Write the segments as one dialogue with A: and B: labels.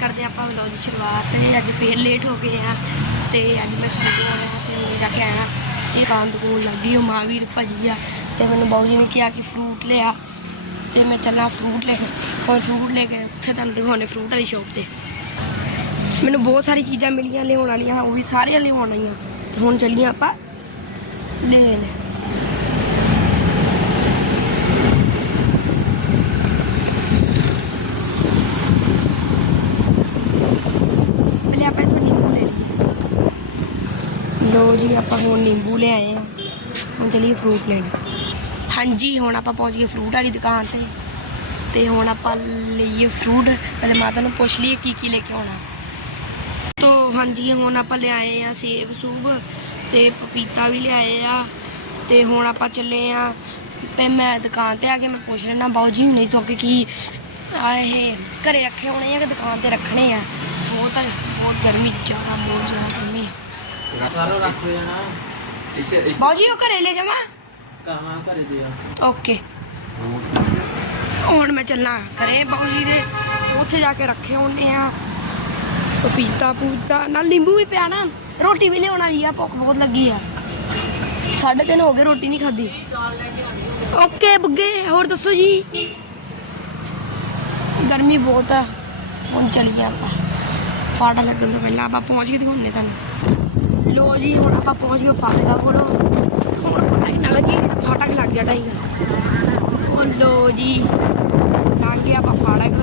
A: ਕਰਦੇ ਆਪਾਂ ਵਲੌਗ ਦੀ ਸ਼ੁਰੂਆਤ। ਤੇ ਅੱਜ ਫੇਰ ਲੇਟ ਹੋ ਗਏ ਆ ਤੇ ਅੱਜ ਮੈਂ ਸਕੂਲ ਆਇਆ ਤੇ ਜਾ ਕੇ ਆਣਾ ਇਹ ਕਾਂ ਦੁਕਾਨ ਲੱਗੀ ਉਹ ਮਹਾਵੀਰ ਭਾਜੀ ਆ ਤੇ ਮੈਨੂੰ ਬਾਊ ਜੀ ਨੇ ਕਿਹਾ ਕਿ ਫਰੂਟ ਲਿਆ ਤੇ ਮੈਂ ਚੱਲਾਂ ਫਰੂਟ ਲੈ ਕੇ। ਹੁਣ ਫਰੂਟ ਲੈ ਕੇ ਉੱਥੇ ਤੁਹਾਨੂੰ ਦਿਖਾਉਣੇ ਫਰੂਟ ਵਾਲੀ ਸ਼ਾਪ ਤੇ। ਮੈਨੂੰ ਬਹੁਤ ਸਾਰੀ ਚੀਜ਼ਾਂ ਮਿਲੀਆਂ, ਲਿਆਉਣ ਵਾਲੀਆਂ, ਉਹ ਵੀ ਸਾਰੀਆਂ ਲਿਆਉਣ ਆਈਆਂ ਤੇ ਹੁਣ ਚੱਲੀਆਂ ਆਪਾਂ। ਲੈ ਪਹਿਲੇ ਆਪਾਂ ਇੱਥੋਂ ਨਿੰਬੂ ਲੈ ਲਈਏ ਲੋ ਜੀ, ਆਪਾਂ ਹੁਣ ਨਿੰਬੂ ਲਿਆਏ ਆਏ ਆ। ਹੁਣ ਚਲੀਏ ਫਰੂਟ ਲੈਣ। ਹਾਂਜੀ, ਹੁਣ ਆਪਾਂ ਪਹੁੰਚ ਗਏ ਫਰੂਟ ਵਾਲੀ ਦੁਕਾਨ ਤੇ। ਤੇ ਹੁਣ ਆਪਾਂ ਲਈਏ ਫਰੂਟ ਪਹਿਲੇ ਮਾਤਾ ਨੂੰ ਪੁੱਛ ਲਈਏ ਕੀ ਕੀ ਲੈ ਕੇ ਆਉਣਾ। ਤੋ ਹਾਂਜੀ, ਹੁਣ ਆਪਾਂ ਲਿਆਏ ਆ ਸੇਬ ਸੂਬ ਤੇ ਪਪੀਤਾ ਵੀ ਲਿਆਏ ਆ। ਤੇ ਹੁਣ ਆਪਾਂ ਚੱਲੇ ਆ। ਤੇ ਮੈਂ ਦੁਕਾਨ ਤੇ ਆ ਕੇ ਮੈਂ ਪੁੱਛ ਲੈਣਾ ਬਾਊ ਜੀ, ਹੁਣੇ ਤੋਂ ਕਿ ਕੀ ਆ ਇਹ ਘਰੇ ਰੱਖੇ ਹੋਣੇ ਆ ਕਿ ਦੁਕਾਨ ਤੇ ਰੱਖਣੇ ਆ? ਬਹੁਤ ਬਹੁਤ ਗਰਮੀ, ਜ਼ਿਆਦਾ ਬਹੁਤ ਜ਼ਿਆਦਾ ਗਰਮੀ।
B: ਸਾਰਾ ਰੱਖ ਜਾਣਾ ਇੱਥੇ ਇੱਥੇ
A: ਬਾਊ ਜੀ ਉਹ ਘਰੇ ਲੈ ਜਾਵਾਂ
B: ਕਹਾਂ ਘਰੇ ਦੇ ਆ
A: ਓਕੇ ਹੁਣ ਮੈਂ ਚੱਲਾਂ ਕਰੇ ਬਾਊ ਜੀ ਦੇ ਉੱਥੇ ਜਾ ਕੇ ਰੱਖੇ ਹੁੰਦੇ ਆ ਪਪੀਤਾ ਪੂਤਾ ਨਾਲ ਨਿੰਬੂ ਵੀ ਪਿਆ ਨਾ ਰੋਟੀ ਵੀ ਲਿਆਉਣ ਵਾਲੀ ਆ ਭੁੱਖ ਬਹੁਤ ਲੱਗੀ ਆ ਸਾਢੇ ਤਿੰਨ ਹੋ ਗਏ ਰੋਟੀ ਨਹੀਂ ਖਾਧੀ ਓਕੇ ਬੁੱਗੇ ਹੋਰ ਦੱਸੋ ਜੀ ਗਰਮੀ ਬਹੁਤ ਆ ਹੁਣ ਚੱਲੀਏ ਆਪਾਂ ਫਾਟਾ ਲੱਗਣ ਤੋਂ ਪਹਿਲਾਂ ਆਪਾਂ ਪਹੁੰਚ ਗਏ ਦਿਖਾਉਣੇ ਤੁਹਾਨੂੰ ਲੋ ਜੀ, ਹੁਣ ਆਪਾਂ ਪਹੁੰਚ ਗਏ ਫਾਟਕਾ ਕੋਲੋਂ। ਹੁਣ ਫਾਟਕ ਨਾ ਲੱਗੀ ਫਾਟਕ ਲੱਗ ਜਾਣਾ ਹੀਗਾ ਉਹ ਲੋ ਜੀ, ਲੰਘ ਗਿਆ ਆਪਾਂ ਫਾਟਕ।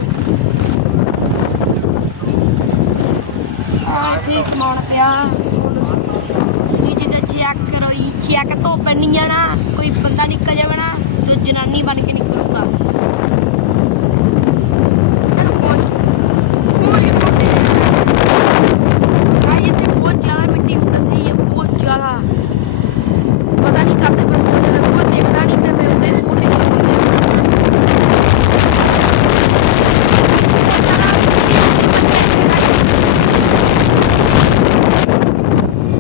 A: ਆ ਇੱਥੇ ਸਮਾਨ ਪਿਆ। ਜੀ ਜਿੱਦਾਂ ਚੈੱਕ ਕਰੋ ਜੀ ਚੈੱਕ ਤੋਂ ਪੈਣੀਆਂ ਨਾ, ਕੋਈ ਬੰਦਾ ਨਿਕਲ ਜਾਵੇ ਨਾ ਤੇ ਜਨਾਨੀ ਬਣ ਕੇ ਨਿਕਲੂਗਾ ਚਲੋ ਪਹੁੰਚ ਪਹੁੰਚ ਗਏ ਤੁਹਾਡੇ। ਭਾਈ ਇੱਥੇ ਬਹੁਤ ਜ਼ਿਆਦਾ ਮਿੱਟੀ ਉੱਡਦੀ ਹੈ ਬਹੁਤ ਜ਼ਿਆਦਾ ਪਤਾ ਨਹੀਂ ਕਰਦੇ ਪਰ ਬਹੁਤ ਜ਼ਿਆਦਾ ਬਹੁਤ ਦੇਖਦਾ ਨਹੀਂ ਮੈਂ ਮੈਂ ਉਹਦੇ ਸਕੂਟਰੀ ਚਲਾਉਂਦੀ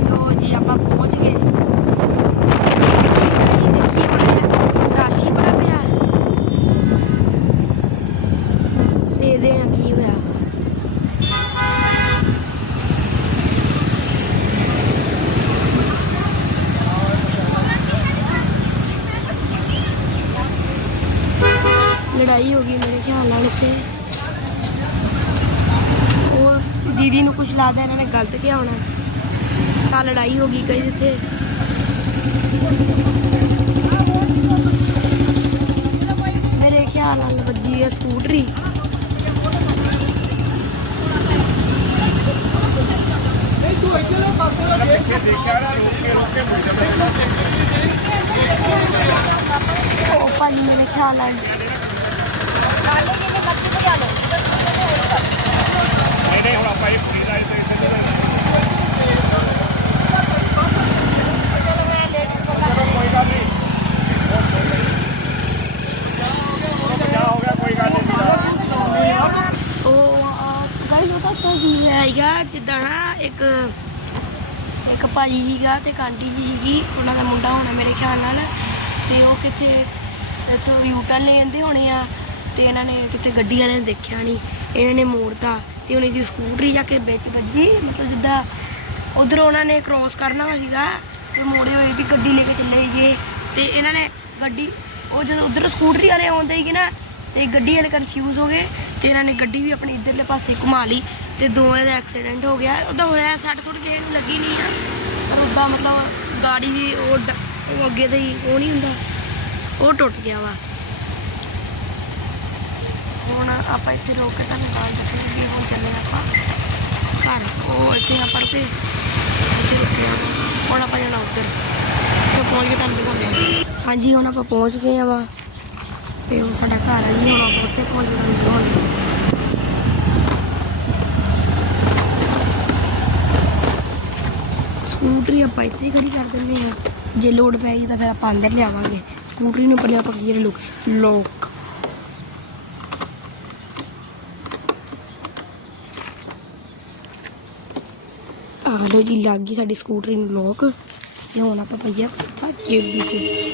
A: ਲੋ ਜੀ ਆਪਾਂ ਪਹੁੰਚ ਗਏ ਦੇਖੀਏ ਬੜਾ ਰਾਸ਼ੀ ਬੜਾ ਪਿਆ ਦੇ ਦੇ ਆ ਕੀ ਹੋਇਆ ਲੜਾਈ ਹੋ ਗਈ ਮੇਰੇ ਖਿਆਲ ਨਾਲ ਇੱਥੇ ਉਹ ਦੀਦੀ ਨੂੰ ਕੁਝ ਲੱਗਦਾ ਇਹਨਾਂ ਨੇ ਗਲਤ ਕਿਹਾ ਹੋਣਾ। ਤਾਂ ਲੜਾਈ ਹੋ ਗਈ ਕਈ ਇੱਥੇ। ਮੇਰੇ ਖਿਆਲ ਨਾਲ ਵੱਜੀ ਹੈ ਸਕੂਟਰੀ। ਉਹ ਭਾਜੀ ਮੇਰੇ ਖਿਆਲ ਨਾਲ
C: ਨਹੀਂ ਨਹੀਂ ਹੁਣ ਆਪਾਂ ਇਹ ਕੁੜੀ ਦਾ ਇੱਥੇ ਇੱਥੇ ਚਲੋ ਕੋਈ ਗੱਲ ਨਹੀਂ ਕਿਆ ਹੋ ਗਿਆ ਕੋਈ ਗੱਲ ਨਹੀਂ
A: ਹੈਗਾ, ਜਿੱਦਾਂ ਨਾ ਇੱਕ ਇੱਕ ਭਾਜੀ ਸੀਗਾ ਤੇ ਕਾਂਟੀ ਜੀ ਸੀਗੀ, ਉਹਨਾਂ ਦਾ ਮੁੰਡਾ ਹੋਣਾ ਮੇਰੇ ਖਿਆਲ ਨਾਲ, ਤੇ ਉਹ ਕਿੱਥੇ ਇੱਥੋਂ ਯੂਟਰਨ ਲੈਂਦੇ ਹੋਣੇ ਆ। ਤੇ ਇਹਨਾਂ ਨੇ ਕਿਤੇ ਗੱਡੀ ਵਾਲਿਆਂ ਨੇ ਦੇਖਿਆ ਨਹੀਂ, ਇਹਨਾਂ ਨੇ ਮੋੜਤਾ ਤੇ ਉਹਨੇ ਜੀ ਸਕੂਟਰੀ ਜਾ ਕੇ ਵਿੱਚ ਵੱਜੀ ਮਤਲਬ ਜਿੱਦਾਂ ਉਧਰ ਉਹਨਾਂ ਨੇ ਕ੍ਰੋਸ ਕਰਨਾ ਹੋਇਆ ਸੀਗਾ ਤੇ ਮੋੜੇ ਹੋਏ ਵੀ ਗੱਡੀ ਲੈ ਕੇ ਚੱਲੇ ਗਏ ਤੇ ਇਹਨਾਂ ਨੇ ਗੱਡੀ, ਉਹ ਜਦੋਂ ਉਧਰ ਸਕੂਟਰੀ ਵਾਲੇ ਆਉਂਦੇ ਸੀਗੇ ਨਾ ਤੇ ਗੱਡੀ ਵਾਲੇ ਕਨਫਿਊਜ਼ ਹੋ ਗਏ ਤੇ ਇਹਨਾਂ ਨੇ ਗੱਡੀ ਵੀ ਆਪਣੇ ਇਧਰਲੇ ਪਾਸੇ ਘੁਮਾ ਲਈ ਤੇ ਦੋਵੇਂ ਦਾ ਐਕਸੀਡੈਂਟ ਹੋ ਗਿਆ। ਉਹਦਾ ਹੋਇਆ ਸੱਟ ਸੁੱਟ ਕਿਸੇ ਨੂੰ ਲੱਗੀ ਨਹੀਂ ਆ। ਪਰ ਉਹਦਾ ਮਤਲਬ ਗਾੜੀ ਦੀ ਉਹ ਡ- ਉਹ ਅੱਗੇ ਦਾ ਹੀ ਉਹ ਨਹੀਂ ਹੁੰਦਾ, ਉਹ ਟੁੱਟ ਗਿਆ ਵਾ। ਹੁਣ ਆਪਾਂ ਇੱਥੇ ਰੋਕ ਕੇ ਤੁਹਾਨੂੰ ਨਾਲ ਦੱਸਾਂਗੇ ਹੁਣ ਚੱਲੇ ਆਪਾਂ ਘਰ। ਉਹ ਇੱਥੇ ਆਪਾਂ ਰੁਕੇ। ਇੱਥੇ ਰੁਕੇ ਆ। ਹੁਣ ਆਪਾਂ ਜਾਣਾ ਉੱਧਰ। ਤੇ ਪਹੁੰਚ ਕੇ ਤੁਹਾਨੂੰ ਦਿਖਾਉਂਦੇ ਹਾਂ ਹਾਂਜੀ, ਹੁਣ ਆਪਾਂ ਪਹੁੰਚ ਗਏ ਆ ਵਾ। ਤੇ ਉਹ ਸਾਡਾ ਘਰ ਆ ਜੀ, ਹੁਣ ਆਪਾਂ ਉੱਥੇ ਪਹੁੰਚ ਕੇ ਹਾਂ ਸਕੂਟਰੀ ਆਪਾਂ ਇੱਥੇ ਹੀ ਖੜੀ ਕਰ ਦਿੰਦੇ ਆ। ਜੇ ਲੋਡ ਪੈ ਗਈ ਤਾਂ ਫਿਰ ਆਪਾਂ ਅੰਦਰ ਲਿਆਵਾਂਗੇ। ਸਕੂਟਰੀ ਨੂੰ ਪਹਿਲੇ ਆਪਾਂ ਕੀ ਲੋਕ ਲੋਕ ਆ ਲੋ ਜੀ, ਲੱਗ ਗਈ ਸਾਡੀ ਸਕੂਟਰੀ ਨੂੰ ਲੋਕ ਤੇ ਹੁਣ ਆਪਾਂ ਭਈਆ ਸਿੱਧਾ ਜੇਬੀ ਤੇ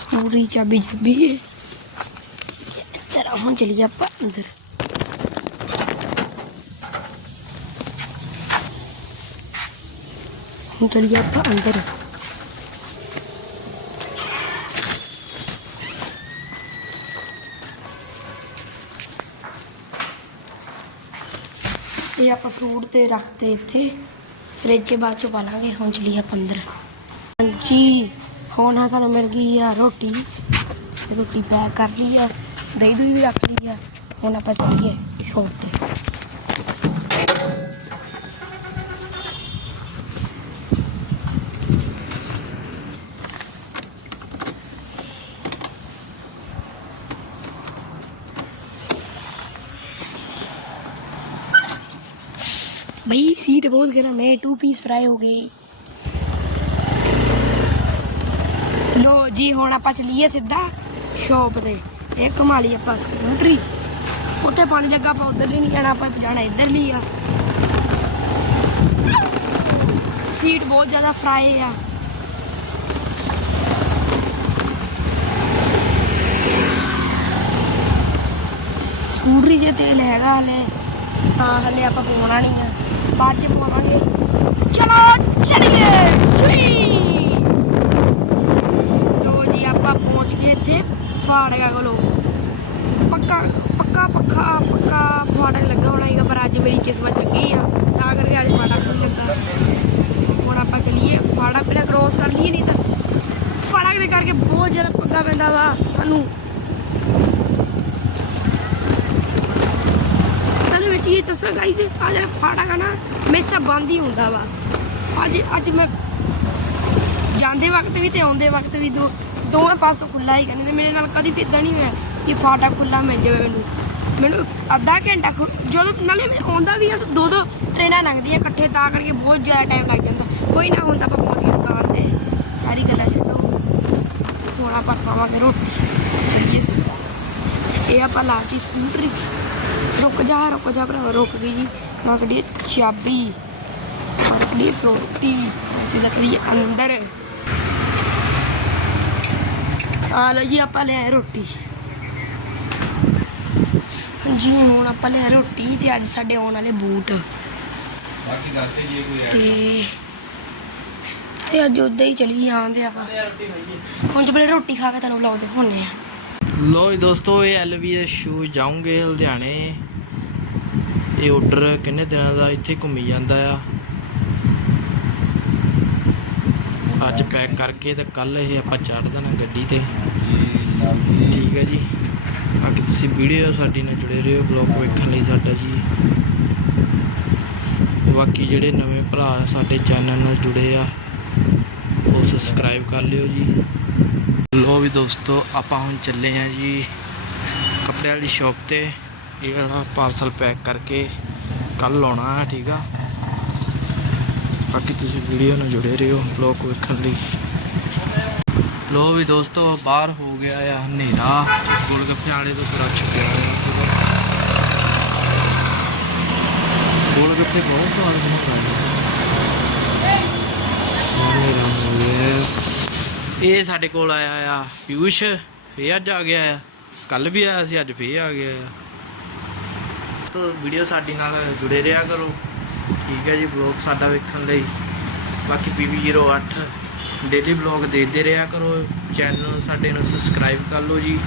A: ਸਕੂਟਰੀ ਚਾਬੀ ਜੇਬੀ ਹੈ ਚਲੋ ਹੁਣ ਚਲੀਏ ਆਪਾਂ ਅੰਦਰ। ਹੁਣ ਚਲੀਏ ਆਪਾਂ ਅੰਦਰ। ਇਹ ਆਪਾਂ ਫਰੂਟ ਤੇ ਰੱਖਤੇ ਇੱਥੇ। ਫ੍ਰਿਜ 'ਚ ਬਾਅਦ ਚੋਂ ਪਾ ਲਾਂਗੇ, ਹੁਣ ਚਲੀ ਆਪਾਂ ਅੰਦਰ ਹਾਂਜੀ, ਹੁਣ ਹਾਂ ਸਾਨੂੰ ਮਿਲ ਗਈ ਆ ਰੋਟੀ। ਰੋਟੀ ਪੈਕ ਕਰ ਲਈ ਆ, ਦਹੀਂ ਦੂਈ ਵੀ ਰੱਖ ਲਈ ਆ, ਹੁਣ ਆਪਾਂ ਚੱਲੀਏ ਸ਼ੌਪ ਤੇ। भाई सीट बहुत गर्म है टू पीस फ्राई हो गई ਲੋ ਜੀ ਹੁਣ ਆਪਾਂ ਚੱਲੀਏ ਸਿੱਧਾ ਸ਼ੌਪ ਤੇ ਇਹ ਕਮਾ ਲਈ ਆਪਾਂ ਸਕੂਟਰੀ ਉੱਥੇ ਪਾਣੀ ਲੱਗਾ ਆਪਾਂ ਉਧਰ ਨਹੀਂ ਜਾਣਾ ਆਪਾਂ ਜਾਣਾ ਇੱਧਰ ਲਈ ਆ ਸੀਟ ਬਹੁਤ ਜ਼ਿਆਦਾ ਫਰਾਈ ਆ ਸਕੂਟਰੀ 'ਚ ਤੇਲ ਹੈਗਾ ਹਲੇ ਤਾਂ ਹਲੇ ਆਪਾਂ ਪਾਉਣਾ ਨਹੀਂ ਆ ਬਾਅਦ 'ਚ ਪਾਵਾਂਗੇ। ਚਲੋ, ਚਲੀਏ। ਚਲੀ। ਲੋ ਜੀ, ਆਪਾਂ ਪਹੁੰਚ ਗਏ ਇੱਥੇ ਫਾੜਕਾ ਕੋਲੋਂ। ਪੱਕਾ ਪੱਕਾ ਪੱਕਾ ਪੱਕਾ ਫਾੜਕ ਲੱਗਾ ਹੋਣਾ ਹੈਗਾ ਪਰ ਅੱਜ ਮੇਰੀ ਕਿਸਮਤ ਚੰਗੀ ਆ। ਤਾਂ ਕਰਕੇ ਅੱਜ ਫਾੜਕ ਨਹੀਂ ਲੱਗਾ। ਹੁਣ ਆਪਾਂ ਚਲੀਏ। ਫਾੜਕ ਪਹਿਲਾਂ ਕ੍ਰੋਸ ਕਰ ਲਈਏ ਨਹੀਂ ਤਾਂ ਫਾੜਕ ਦੇ ਕਰਕੇ ਬਹੁਤ ਜ਼ਿਆਦਾ ਪੰਗਾ ਪੈਂਦਾ ਵਾ ਸਾਨੂੰ। ਤੁਹਾਨੂੰ ਵਿੱਚ ਇਹ ਦੱਸਾਂ ਗਾਈਜ਼ ਆ ਜਿਹੜਾ ਫਾੜਕ ਆ ਨਾ, ਹਮੇਸ਼ਾ ਬੰਦ ਹੀ ਹੁੰਦਾ ਵਾ। ਅੱਜ ਅੱਜ ਮੈਂ ਜਾਂਦੇ ਵਕਤ ਵੀ ਤੇ ਆਉਂਦੇ ਵਕਤ ਵੀ ਦੋ ਦੋਵੇਂ ਪਾਸੋਂ ਖੁੱਲਾ ਹੀ ਕਹਿੰਦੇ ਮੇਰੇ ਨਾਲ ਕਦੀ ਵੀ ਏਦਾਂ ਨਹੀਂ ਹੋਇਆ ਕਿ ਫਾਟਾ ਖੁੱਲਾ ਮਿਲ ਜਾਵੇ ਮੈਨੂੰ। ਮੈਨੂੰ ਅੱਧਾ ਘੰਟਾ ਖੁ- ਜਦੋਂ ਨਾਲੇ ਮੈਂ ਆਉਂਦਾ ਵੀ ਆ ਤਾਂ ਦੋ ਦੋ ਟ੍ਰੇਨਾਂ ਲੰਘਦੀਆਂ ਇਕੱਠੇ, ਤਾਂ ਕਰਕੇ ਬਹੁਤ ਜ਼ਿਆਦਾ ਟਾਈਮ ਲੱਗ ਜਾਂਦਾ। ਕੋਈ ਨਾ ਹੁੰਦਾ ਆਪਾਂ ਪਹੁੰਚ ਗਏ ਦੁਕਾਨ ਤੇ। ਸਾਰੀ ਗੱਲਾਂ ਛੱਡੋ। ਹੁਣ ਆਪਾਂ ਖਾਵਾਂਗੇ ਰੋਟੀ। ਚੱਲੀਏ ਇਹ ਆਪਾਂ ਲਾਤੀ ਸਕੂਟਰੀ। ਰੁਕ ਜਾ ਰੁਕ ਜਾ ਭਰਾ ਰੁਕ ਗਈ ਜੀ। ਰੱਖੜੀ ਚਾਬੀ ਰੱਖੜੀ ਰੋਟੀ ਜੀ ਰੱਖੜੀ ਅੰਦਰ। ਆ ਲੋ ਜੀ ਆਪਾਂ ਲੈ ਰੋਟੀ। ਜੀ ਹੁਣ ਆਪਾਂ ਲੈ ਰੋਟੀ ਤੇ ਅੱਜ ਸਾਡੇ ਆਉਣ ਵਾਲੇ ਬੂਟ। ਬਾਕੀ ਦੱਸ ਤੇ ਜੇ ਕੋਈ ਤੇ ਅੱਜ ਉਦਾਂ ਹੀ ਚਲੀ ਜਾਂਦੇ ਆਪਾਂ। ਹੁਣ ਜਬਲੇ ਰੋਟੀ ਖਾ ਕੇ ਤੁਹਾਨੂੰ ਲਾਉਂਦੇ ਹੁੰਨੇ ਆ।
B: ਲੋ ਜੀ ਦੋਸਤੋ, ਇਹ ਐਲਵੀ ਦੇ ਸ਼ੂ ਜਾਉਂਗੇ ਲੁਧਿਆਣੇ। ਇਹ ਆਰਡਰ ਕਿੰਨੇ ਦਿਨਾਂ ਦਾ ਇੱਥੇ ਘੁੰਮੀ ਜਾਂਦਾ ਆ। ਅੱਜ ਪੈਕ ਕਰਕੇ ਤੇ ਕੱਲ ਇਹ ਆਪਾਂ ਚੜ੍ਹ ਦੇਣਾ ਗੱਡੀ ਤੇ। ਠੀਕ ਹੈ ਜੀ। ਬਾਕੀ ਤੁਸੀਂ ਵੀਡੀਓ ਸਾਡੀ ਨਾਲ ਜੁੜੇ ਰਹੋ ਬਲੌਗ ਵੇਖਣ ਲਈ ਸਾਡਾ ਜੀ। ਬਾਕੀ ਜਿਹੜੇ ਨਵੇਂ ਭਰਾ ਸਾਡੇ ਚੈਨਲ ਨਾਲ ਜੁੜੇ ਆ ਸਬਸਕ੍ਰਾਈਬ ਕਰ ਲਿਓ ਜੀ। ਲੋ ਵੀ ਦੋਸਤੋ, ਆਪਾਂ ਹੁਣ ਚੱਲੇ ਆ ਜੀ ਕੱਪੜੇ ਵਾਲੀ ਸ਼ਾਪ ਤੇ। ਇਹ ਵਾਲਾ ਪਾਰਸਲ ਪੈਕ ਕਰਕੇ ਕੱਲ ਲਾਉਣਾ ਹੈ ਠੀਕ ਆ? ਬਾਕੀ ਤੁਸੀਂ ਵੀਡੀਓ ਨਾਲ ਜੁੜੇ ਰਹੋ ਬਲੌਗ ਵੇਖਣ ਲਈ। ਲੋ ਵੀ ਦੋਸਤੋ, ਬਾਹਰ ਹੋ ਗਿਆ ਆ ਹਨੇਰਾ। ਗੋਲਗੱਪੇ ਵਾਲੇ ਤੋਂ ਪੂਰਾ ਛੁੱਟਿਆ ਆ ਗੋਲਗੱਪੇ ਬਹੁਤ ਸਵਾਦ ਬਣਾਉਂਦਾ ਹੈ ਹਨੇਰਾ ਹੋ ਗਿਆ ਇਹ ਸਾਡੇ ਕੋਲ ਆਇਆ ਆ ਪਿਊਸ਼ ਫੇਰ ਅੱਜ ਆ ਗਿਆ ਆ। ਕੱਲ ਵੀ ਆਇਆ ਸੀ, ਅੱਜ ਫੇਰ ਆ ਗਿਆ ਆ। ਤੋ ਵੀਡੀਓ ਸਾਡੀ ਨਾਲ ਜੁੜੇ ਰਿਹਾ ਕਰੋ। ਠੀਕ ਹੈ ਜੀ ਬਲੌਗ ਸਾਡਾ ਵੇਖਣ ਲਈ। ਬਾਕੀ PB08 ਡੇਲੀ ਬਲੌਗ ਦੇਖਦੇ ਰਿਹਾ ਕਰੋ। ਚੈਨਲ ਸਾਡੇ ਨੂੰ ਸਬਸਕ੍ਰਾਈਬ ਕਰ ਲਓ ਜੀ।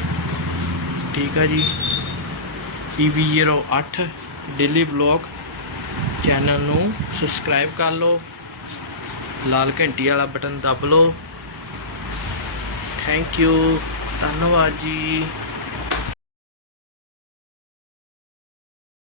B: ਠੀਕ ਹੈ ਜੀ। PB08 ਡੇਲੀ ਬਲੌਗ ਚੈਨਲ ਨੂੰ ਸਬਸਕ੍ਰਾਈਬ ਕਰ ਲਓ। ਲਾਲ ਘੰਟੀ ਵਾਲਾ ਬਟਨ ਦੱਬ ਲਓ। ਥੈਂਕ ਯੂ ਧੰਨਵਾਦ ਜੀ।